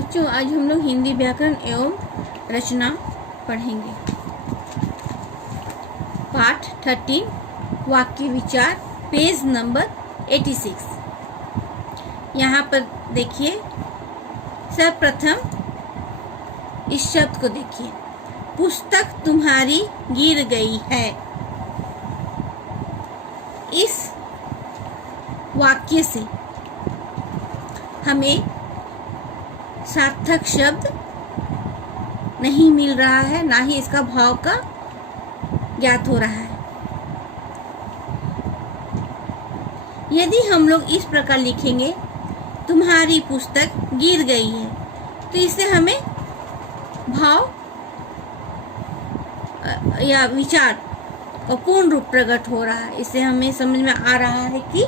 बच्चों, आज हम लोग हिंदी व्याकरण एवं रचना पढ़ेंगे। पाठ 13 वाक्य विचार, पेज नंबर 86। यहाँ पर देखिए, सर्वप्रथम इस शब्द को देखिए, पुस्तक तुम्हारी गिर गई है। इस वाक्य से हमें सार्थक शब्द नहीं मिल रहा है, ना ही इसका भाव का ज्ञात हो रहा है। यदि हम लोग इस प्रकार लिखेंगे, तुम्हारी पुस्तक गिर गई है, तो इससे हमें भाव या विचार का पूर्ण रूप प्रकट हो रहा है। इससे हमें समझ में आ रहा है कि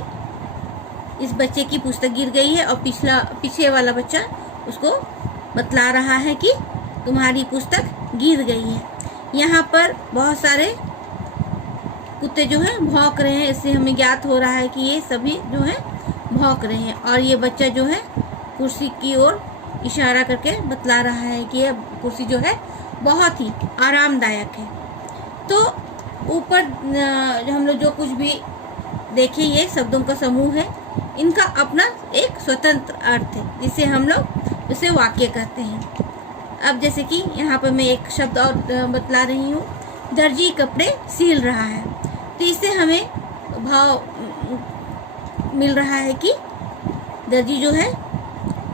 इस बच्चे की पुस्तक गिर गई है और पीछे वाला बच्चा उसको बतला रहा है कि तुम्हारी पुस्तक गिर गई है। यहाँ पर बहुत सारे कुत्ते जो हैं भौंक रहे हैं, इससे हमें ज्ञात हो रहा है कि ये सभी जो हैं भौंक रहे हैं। और ये बच्चा जो है कुर्सी की ओर इशारा करके बतला रहा है कि यह कुर्सी जो है बहुत ही आरामदायक है। तो ऊपर हम लोग जो कुछ भी देखें, ये शब्दों का समूह है, इनका अपना एक स्वतंत्र अर्थ है, जिसे हम लोग उसे वाक्य कहते हैं। अब जैसे कि यहाँ पर मैं एक शब्द और बतला रही हूँ, दर्जी कपड़े सिल रहा है। तो इससे हमें भाव मिल रहा है कि दर्जी जो है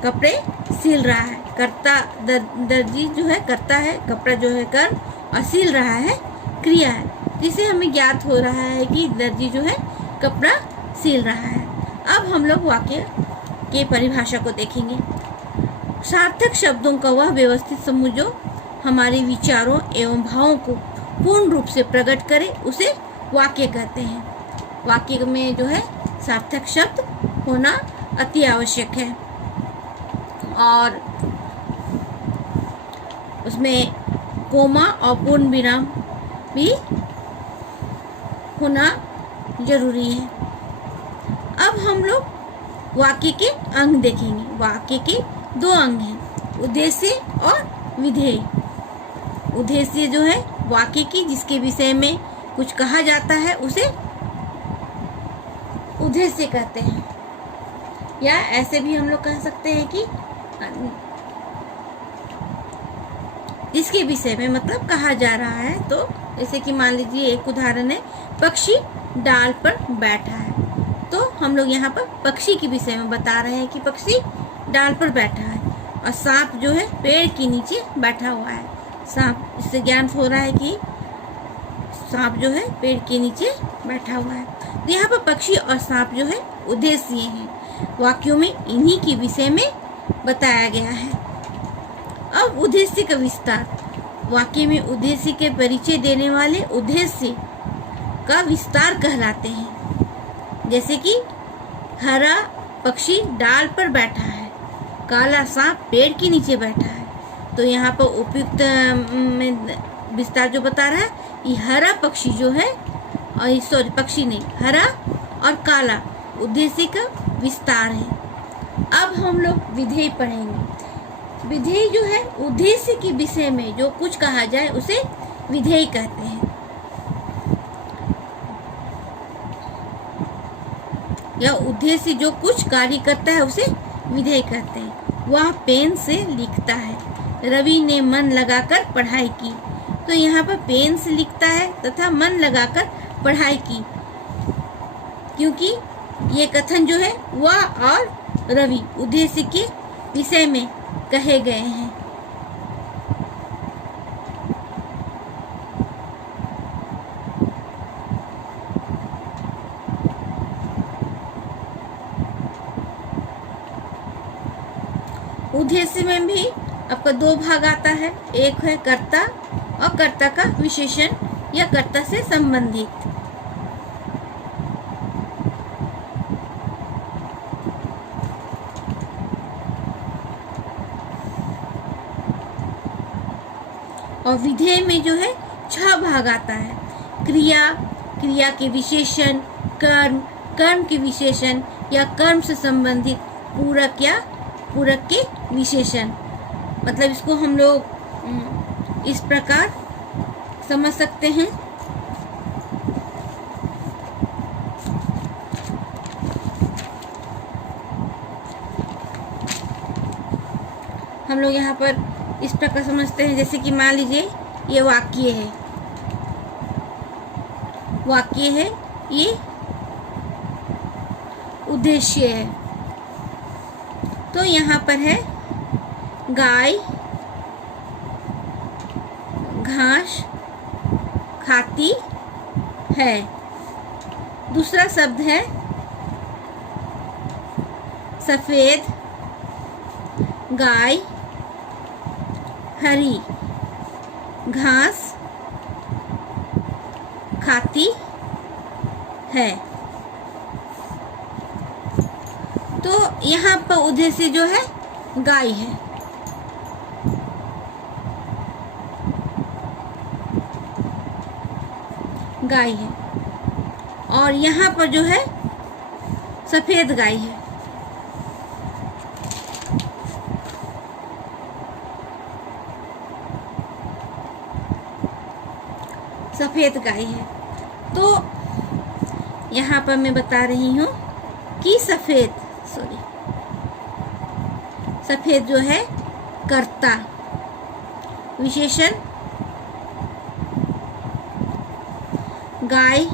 कपड़े सिल रहा है, कर्ता दर्जी जो है कर्ता है, कपड़ा जो है कर्म और सिल रहा है क्रिया है। जिससे हमें ज्ञात हो रहा है कि दर्जी जो है कपड़ा सिल रहा है। अब हम लोग वाक्य के परिभाषा को देखेंगे। सार्थक शब्दों का वह व्यवस्थित समूह जो हमारे विचारों एवं भावों को पूर्ण रूप से प्रकट करे, उसे वाक्य कहते हैं। वाक्य में जो है सार्थक शब्द होना अति आवश्यक है और उसमें कोमा और पूर्ण विराम भी होना जरूरी है। अब हम लोग वाक्य के अंग देखेंगे। वाक्य के दो अंग हैं, उद्देश्य और विधेय। उद्देश्य जो है वाक्य की जिसके विषय में कुछ कहा जाता है, उसे उद्देश्य कहते हैं। या ऐसे भी हम लोग कह सकते हैं कि जिसके विषय में मतलब कहा जा रहा है। तो जैसे कि मान लीजिए एक उदाहरण है, पक्षी डाल पर बैठा है। तो हम लोग यहाँ पर पक्षी के विषय में बता रहे हैं कि पक्षी डाल पर बैठा है और सांप जो है पेड़ के नीचे बैठा हुआ है। सांप, इससे ज्ञान हो रहा है कि सांप जो है पेड़ के नीचे बैठा हुआ है। तो यहाँ पर पक्षी और सांप जो है उद्देश्य हैं। वाक्यों में इन्हीं के विषय में बताया गया है। अब उद्देश्य का विस्तार। वाक्य में उद्देश्य के परिचय देने वाले उद्देश्य का विस्तार कहलाते हैं। जैसे कि हरा पक्षी डाल पर बैठा है, काला सांप पेड़ के नीचे बैठा है। तो यहाँ पर उपयुक्त में विस्तार जो बता रहा है, ये हरा पक्षी जो है, और सॉरी पक्षी नहीं, हरा और काला उद्देश्य का विस्तार है। अब हम लोग विधेय पढ़ेंगे। विधेय जो है उद्देश्य के विषय में जो कुछ कहा जाए, उसे विधेय कहते हैं। या उद्देश्य जो कुछ कार्य करता है, उसे विधेय कहते हैं। वह पेन से लिखता है, रवि ने मन लगाकर पढ़ाई की। तो यहाँ पर पेन से लिखता है तथा मन लगाकर पढ़ाई की, क्योंकि ये कथन जो है वह और रवि उद्देश्य के विषय में कहे गए हैं। उद्देश्य में भी आपका दो भाग आता है, एक है कर्ता और कर्ता का विशेषण या कर्ता से संबंधित। और विधेय में जो है 6 भाग आता है, क्रिया, क्रिया के विशेषण, कर्म, कर्म के विशेषण या कर्म से संबंधित पूरक या पूरक के विशेषण। मतलब इसको हम लोग इस प्रकार समझ सकते हैं। हम लोग यहाँ पर इस प्रकार समझते हैं, जैसे कि मान लीजिए ये वाक्य है, ये उद्देश्य है। तो यहाँ पर है गाय घास खाती है। दूसरा शब्द है सफेद गाय हरी घास खाती है। तो यहाँ पर उद्देश्य जो है गाय है। गाय है और यहाँ पर जो है सफेद गाय है। सफेद गाय है। तो यहाँ पर मैं बता रही हूँ कि सफेद जो है कर्ता विशेषण, गाय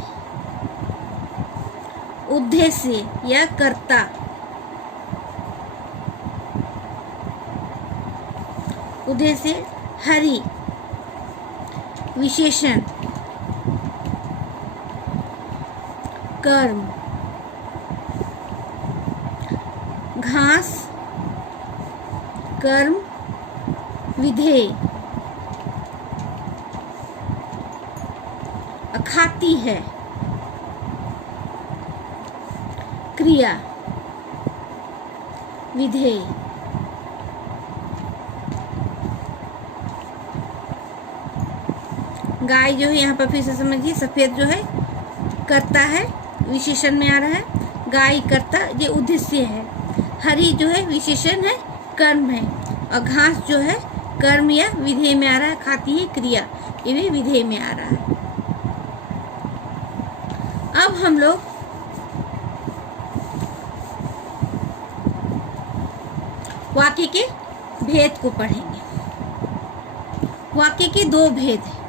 उद्देश्य या कर्ता, उद्देश्य हरी विशेषण, कर्म, घास कर्म विधेय, खाती है क्रिया विधेय। गाय जो है यहाँ पर फिर से समझिए, सफेद जो है कर्ता है, विशेषण में आ रहा है, गाय कर्ता ये उद्देश्य है, हरी जो है विशेषण है, कर्म है, और घास जो है कर्म या विधेय में आ रहा है, खाती है क्रिया, ये भी विधेय में आ रहा है। अब हम लोग वाक्य के भेद को पढ़ेंगे। वाक्य के दो भेद हैं,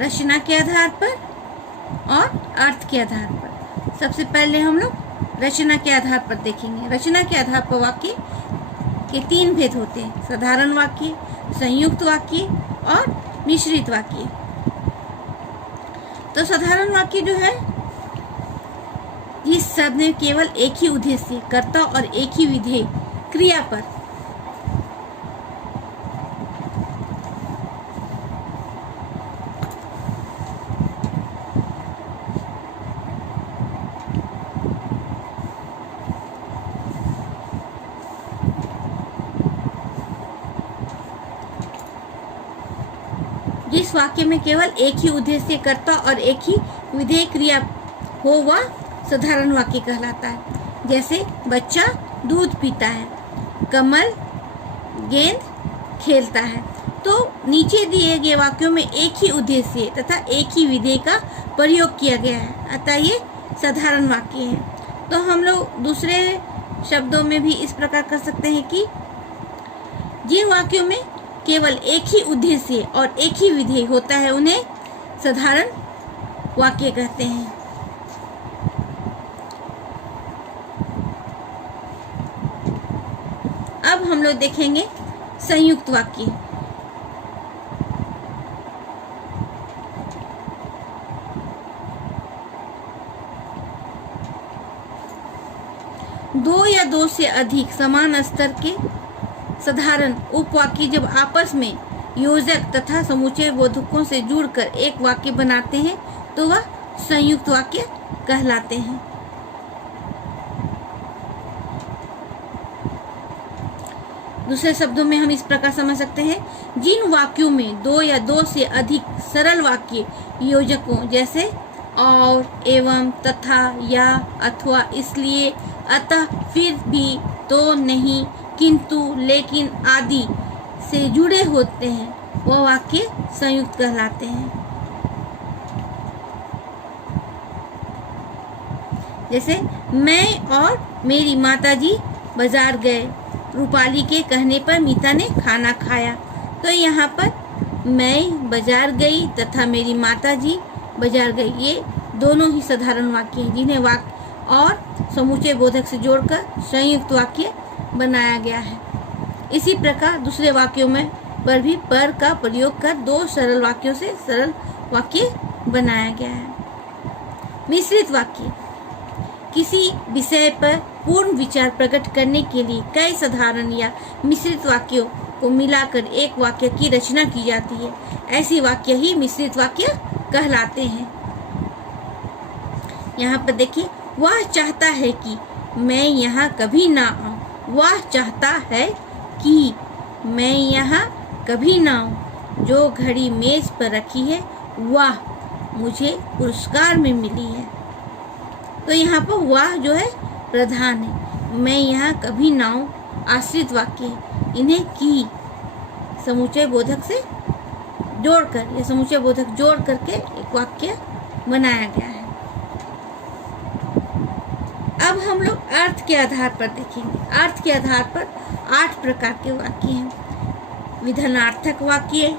रचना के आधार पर और अर्थ के आधार पर। सबसे पहले हम लोग रचना के आधार पर देखेंगे। रचना के आधार पर वाक्य के तीन भेद होते हैं, साधारण वाक्य, संयुक्त वाक्य और मिश्रित वाक्य। तो साधारण वाक्य जो है जिस शब्द में केवल एक ही उद्देश्य कर्ता और एक ही विधेय क्रिया पर जिस वाक्य में केवल एक ही उद्देश्य कर्ता और एक ही विधेय क्रिया हो वह साधारण वाक्य कहलाता है। जैसे बच्चा दूध पीता है, कमल गेंद खेलता है। तो नीचे दिए गए वाक्यों में एक ही उद्देश्य तथा एक ही विधेय का प्रयोग किया गया है, अतः ये साधारण वाक्य है। तो हम लोग दूसरे शब्दों में भी इस प्रकार कर सकते हैं कि जिन वाक्यों में केवल एक ही उद्देश्य और एक ही विधेय होता है उन्हें साधारण वाक्य कहते हैं। अब हम लोग देखेंगे संयुक्त वाक्य। दो या दो से अधिक समान स्तर के साधारण उपवाक्य जब आपस में योजक तथा समुच्चय बोधकों से जुड़कर एक वाक्य बनाते हैं तो वह संयुक्त वाक्य कहलाते हैं। दूसरे शब्दों में हम इस प्रकार समझ सकते हैं, जिन वाक्यों में दो या दो से अधिक सरल वाक्य योजकों जैसे और, एवं, तथा, या, अथवा, इसलिए, अतः, फिर भी, तो, नहीं, किंतु, लेकिन आदि से जुड़े होते हैं वह वाक्य संयुक्त कहलाते हैं। जैसे मैं और मेरी माताजी बाजार गए, रूपाली के कहने पर मीता ने खाना खाया। तो यहाँ पर मैं बाजार गई तथा मेरी माताजी बाजार गई, ये दोनों ही साधारण वाक्य हैं जिन्हें वाक्य और समूचे बोधक से जोड़कर संयुक्त वाक्य बनाया गया है। इसी प्रकार दूसरे वाक्यों में पर भी पर का प्रयोग कर दो सरल वाक्यों से सरल वाक्य बनाया गया है। मिश्रित वाक्य किसी विषय पर पूर्ण विचार प्रकट करने के लिए कई साधारण या मिश्रित वाक्यों को मिलाकर एक वाक्य की रचना की जाती है। ऐसी वाक्य ही मिश्रित वाक्य कहलाते हैं। यहाँ पर देखिए, वह चाहता है कि मैं यहाँ कभी ना आऊँ। वह चाहता है कि मैं यहाँ कभी ना आऊँ। जो घड़ी मेज पर रखी है वह मुझे पुरस्कार में मिली है। तो यहाँ पर वह जो है प्रधान है, मैं यहाँ कभी ना आऊँ आश्रित वाक्य है। इन्हें की समुच्चय बोधक से जोड़कर या समुच्चय बोधक जोड़ करके एक वाक्य बनाया गया है। अब हम लोग अर्थ के आधार पर देखेंगे। अर्थ के आधार पर 8 प्रकार के वाक्य हैं। विधानार्थक वाक्य,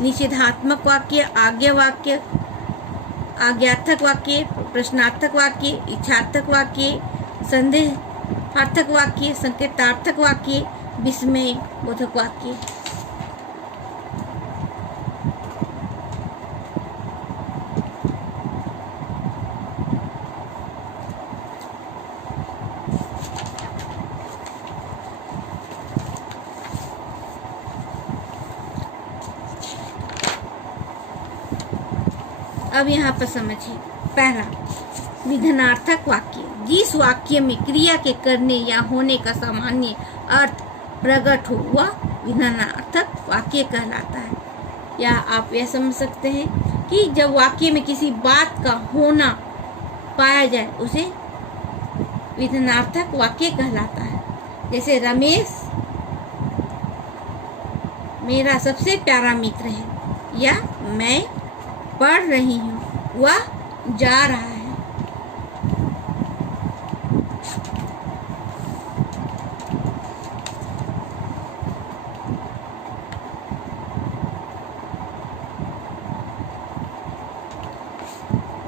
निषेधात्मक वाक्य, आज्ञा वाक्य, आज्ञार्थक वाक्य, प्रश्नार्थक वाक्य, इच्छार्थक वाक्य, संदेहार्थक वाक्य, संकेतार्थक वाक्य, विस्मय बोधक वाक्य। अब यहाँ पर समझिए। पहला, विधानार्थक वाक्य, जिस वाक्य में क्रिया के करने या होने का सामान्य अर्थ प्रकट हो वह विधानार्थक वाक्य कहलाता है। या आप यह समझ सकते हैं कि जब वाक्य में किसी बात का होना पाया जाए उसे विधानार्थक वाक्य कहलाता है। जैसे रमेश मेरा सबसे प्यारा मित्र है, या मैं पढ़ रही हूँ, वह जा रहा है।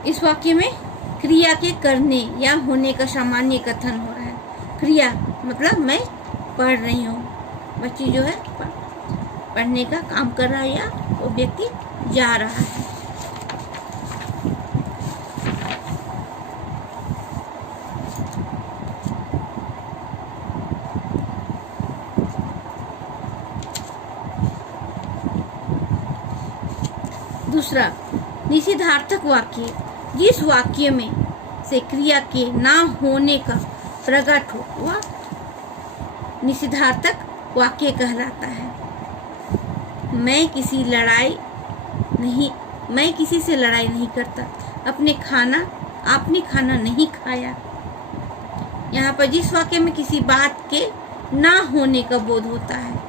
इस वाक्य में क्रिया के करने या होने का सामान्य कथन हो रहा है। क्रिया मतलब मैं पढ़ रही हूँ, बच्ची जो है पढ़ने का काम कर रहा है, या वो व्यक्ति जा रहा है। दूसरा, निषेधार्थक वाक्य, जिस वाक्य में से क्रिया के ना होने का प्रकट हो वह निषेधार्थक वाक्य कहलाता है। मैं किसी से लड़ाई नहीं करता, आपने खाना नहीं खाया। यहाँ पर जिस वाक्य में किसी बात के ना होने का बोध होता है,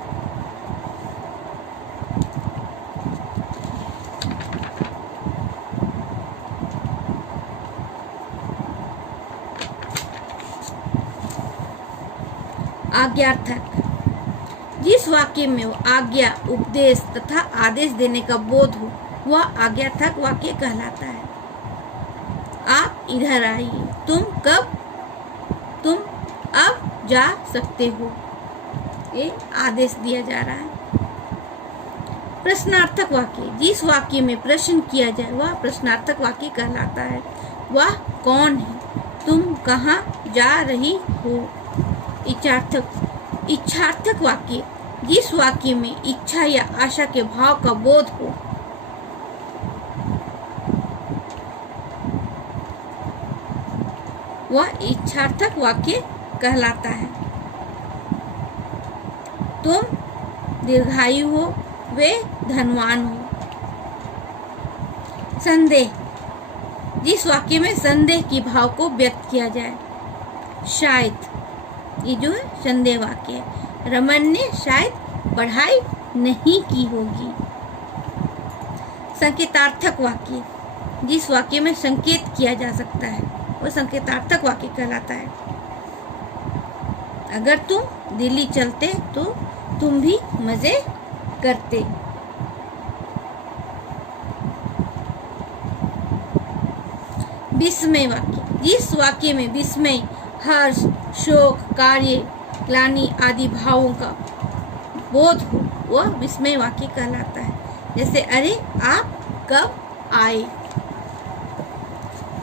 आज्ञार्थक, जिस वाक्य में आज्ञा, उपदेश तथा आदेश देने का बोध हो वह आज्ञार्थक वाक्य कहलाता है। आप इधर आइए, तुम अब जा सकते हो, ये आदेश दिया जा रहा है। प्रश्नार्थक वाक्य, जिस वाक्य में प्रश्न किया जाए वह प्रश्नार्थक वाक्य कहलाता है। वह कौन है, तुम कहाँ जा रही हो। इच्छार्थक वाक्य, जिस वाक्य में इच्छा या आशा के भाव का बोध हो वह इच्छार्थक वाक्य कहलाता है। तुम दीर्घायु हो, वे धनवान हो। संदेह, जिस वाक्य में संदेह की भाव को व्यक्त किया जाए शायद, ये जो है संदेह वाक्य है। रमन ने शायद पढ़ाई नहीं की होगी। संकेतार्थक वाक्य, जिस वाक्य में संकेत किया जा सकता है वो संकेतार्थक वाक्य कहलाता है। अगर तुम दिल्ली चलते तो तुम भी मजे करते। विस्मय वाक्य, जिस वाक्य में विस्मय, हर्ष, शोक, कार्य, ग्लानि आदि भावों का बोध हो वह विस्मय वाक्य कहलाता है। जैसे अरे आप कब आए।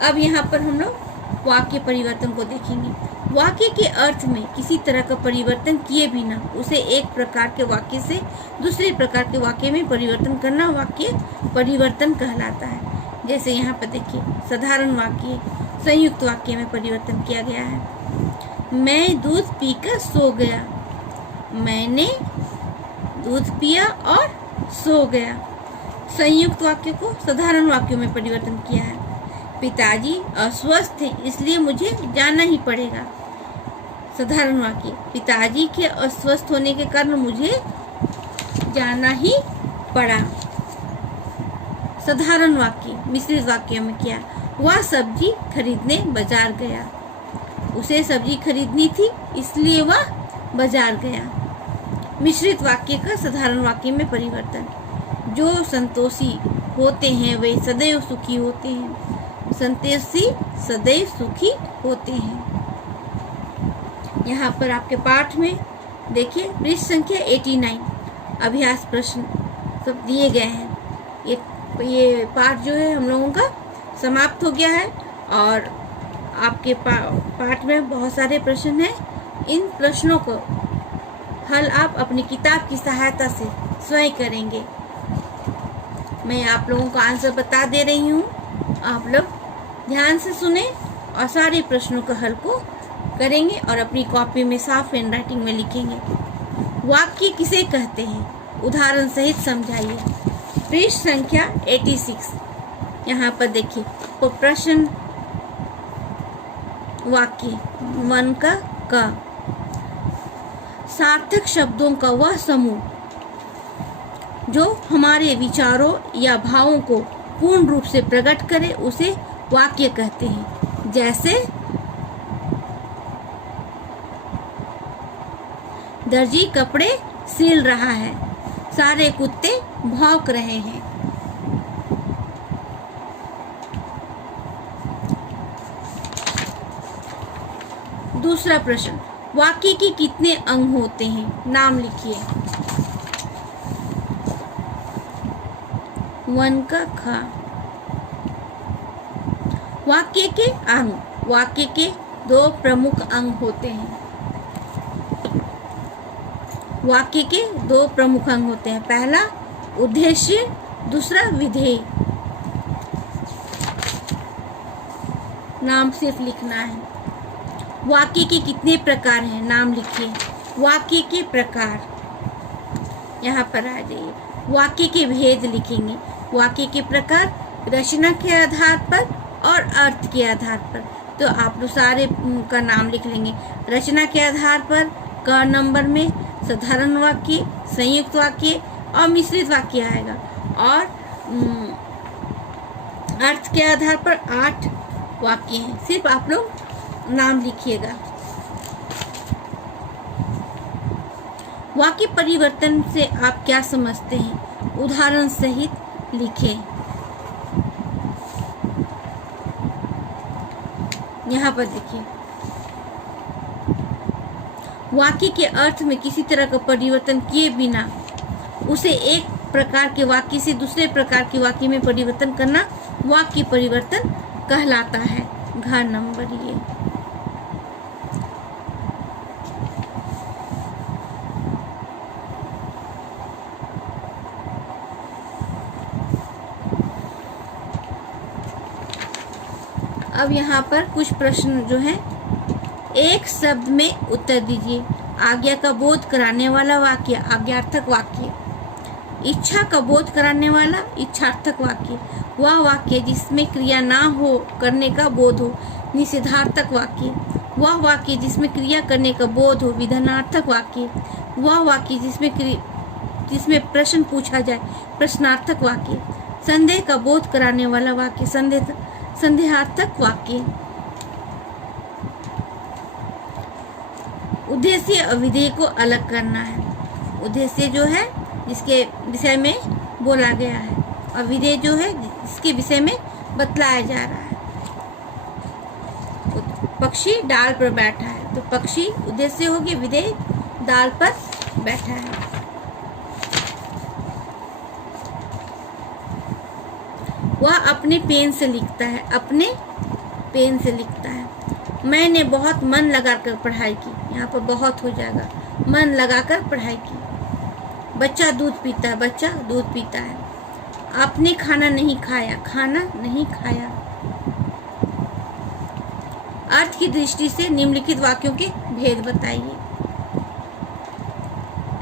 अब यहाँ पर हम लोग वाक्य परिवर्तन को देखेंगे। वाक्य के अर्थ में किसी तरह का परिवर्तन किए बिना उसे एक प्रकार के वाक्य से दूसरे प्रकार के वाक्य में परिवर्तन करना वाक्य परिवर्तन कहलाता है। जैसे यहाँ पर देखिए, साधारण वाक्य संयुक्त वाक्य में परिवर्तन किया गया है। मैं दूध पीकर सो गया। मैंने दूध पिया और सो गया। संयुक्त वाक्य को साधारण वाक्यों में परिवर्तन किया है। पिताजी अस्वस्थ हैं इसलिए मुझे जाना ही पड़ेगा। साधारण वाक्य, पिताजी के अस्वस्थ होने के कारण मुझे जाना ही पड़ा। साधारण वाक्य मिश्रित वाक्यों में क्या, वह सब्जी खरीदने बाजार गया। उसे सब्जी खरीदनी थी इसलिए वह बाजार गया। मिश्रित वाक्य का साधारण वाक्य में परिवर्तन, जो संतोषी होते हैं वे सदैव सुखी होते हैं। संतोषी सदैव सुखी होते हैं। यहाँ पर आपके पाठ में देखिए पृष्ठ संख्या 89 अभ्यास प्रश्न सब दिए गए हैं। ये पाठ जो है हम लोगों का समाप्त हो गया है और आपके पाठ में बहुत सारे प्रश्न हैं। इन प्रश्नों को हल आप अपनी किताब की सहायता से स्वयं करेंगे। मैं आप लोगों को आंसर बता दे रही हूँ, आप लोग ध्यान से सुने और सारे प्रश्नों का हल को करेंगे और अपनी कॉपी में साफ हैंडराइटिंग में लिखेंगे। वाक्य किसे कहते हैं, उदाहरण सहित समझाइए। पृष्ठ संख्या 86 यहाँ पर देखिए, तो प्रश्न वाक्य मन का क, सार्थक शब्दों का वह समूह जो हमारे विचारों या भावों को पूर्ण रूप से प्रकट करे उसे वाक्य कहते हैं। जैसे दर्जी कपड़े सिल रहा है, सारे कुत्ते भौंक रहे हैं। दूसरा प्रश्न, वाक्य के कितने अंग होते हैं, नाम लिखिए। वन का ख, वाक्य के अंग, वाक्य के दो प्रमुख अंग होते हैं। वाक्य के दो प्रमुख अंग होते हैं, पहला उद्देश्य, दूसरा विधेय। नाम सिर्फ लिखना है। वाक्य के कितने प्रकार हैं, नाम लिखिए। वाक्य के प्रकार यहाँ पर आ जाइए। वाक्य के भेद लिखेंगे। वाक्य के प्रकार रचना के आधार पर और अर्थ के आधार पर। तो आप लोग सारे का नाम लिख लेंगे। रचना के आधार पर क नंबर में साधारण वाक्य, संयुक्त वाक्य और मिश्रित वाक्य आएगा और अर्थ के आधार पर 8 वाक्य हैं। सिर्फ आप लोग नाम लिखिएगा। वाक्य परिवर्तन से आप क्या समझते हैं, उदाहरण सहित लिखें। यहाँ पर देखिए, वाक्य के अर्थ में किसी तरह का परिवर्तन किए बिना उसे एक प्रकार के वाक्य से दूसरे प्रकार के वाक्य में परिवर्तन करना वाक्य परिवर्तन कहलाता है। घ नंबर ये। अब यहाँ पर कुछ प्रश्न जो हैं, एक शब्द में उत्तर दीजिए। आज्ञा का बोध कराने वाला वाक्य आज्ञार्थक वाक्य। इच्छा का बोध कराने वाला इच्छार्थक वाक्य, वह वाक्य जिसमें क्रिया ना हो करने का बोध हो। निषेधार्थक वाक्य, वह वाक्य जिसमें क्रिया करने का बोध हो। विधानार्थक वाक्य, वह वाक्य जिसमें प्रश्न पूछा जाए। प्रश्नार्थक वाक्य, संदेह का बोध कराने वाला वाक्य। संदेहार्थक वाक्य। उद्देश्य और विधेय को अलग करना है। उद्देश्य जो है जिसके विषय में बोला गया है, और विधेय जो है जिसके विषय में बतलाया जा रहा है। पक्षी डाल पर बैठा है, तो पक्षी उद्देश्य हो गया, विधेय डाल पर बैठा है। वह अपने पेन से लिखता है, अपने पेन से लिखता है। मैंने बहुत मन लगाकर पढ़ाई की, यहाँ पर बहुत हो जाएगा, मन लगाकर पढ़ाई की। बच्चा दूध पीता है, बच्चा दूध पीता है। आपने खाना नहीं खाया, खाना नहीं खाया। अर्थ की दृष्टि से निम्नलिखित वाक्यों के भेद बताइए।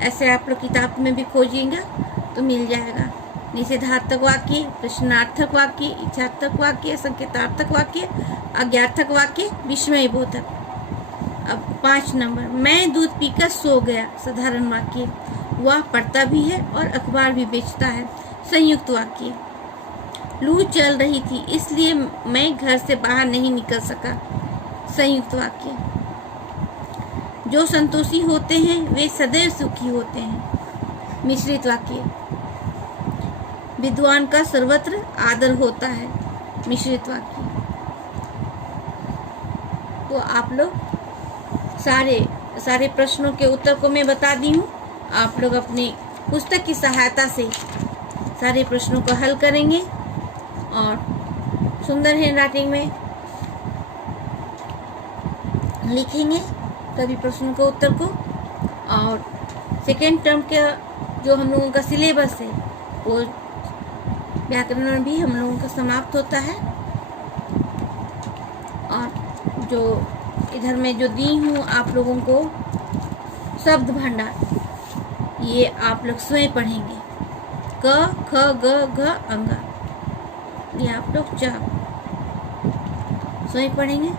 ऐसे आप लोग किताब में भी खोजिएगा तो मिल जाएगा। निषेधार्थक वाक्य, प्रश्नार्थक वाक्य, इच्छार्थक वाक्य, संकेतार्थक वाक्य, आज्ञार्थक वाक्य, विस्मय बोधक। अब 5 नंबर, मैं दूध पीकर सो गया। साधारण वाक्य, वह पढ़ता भी है और अखबार भी बेचता है। संयुक्त वाक्य, लू चल रही थी इसलिए मैं घर से बाहर नहीं निकल सका। संयुक्त वाक्य, जो संतोषी होते हैं वे सदैव सुखी होते हैं। मिश्रित वाक्य, विद्वान का सर्वत्र आदर होता है। मिश्रित वाक्य। तो आप लोग सारे प्रश्नों के उत्तर को मैं बता दी हूँ। आप लोग अपनी पुस्तक की सहायता से सारे प्रश्नों को हल करेंगे और सुंदर हैंडराइटिंग में लिखेंगे सभी प्रश्नों के उत्तर को। और सेकेंड टर्म का जो हम लोगों का सिलेबस है वो व्याकरण भी हम लोगों का समाप्त होता है। और जो इधर में जो दी हूँ आप लोगों को शब्द भंडार, ये आप लोग स्वयं पढ़ेंगे। क ख ग घ अंग, ये आप लोग स्वयं पढ़ेंगे।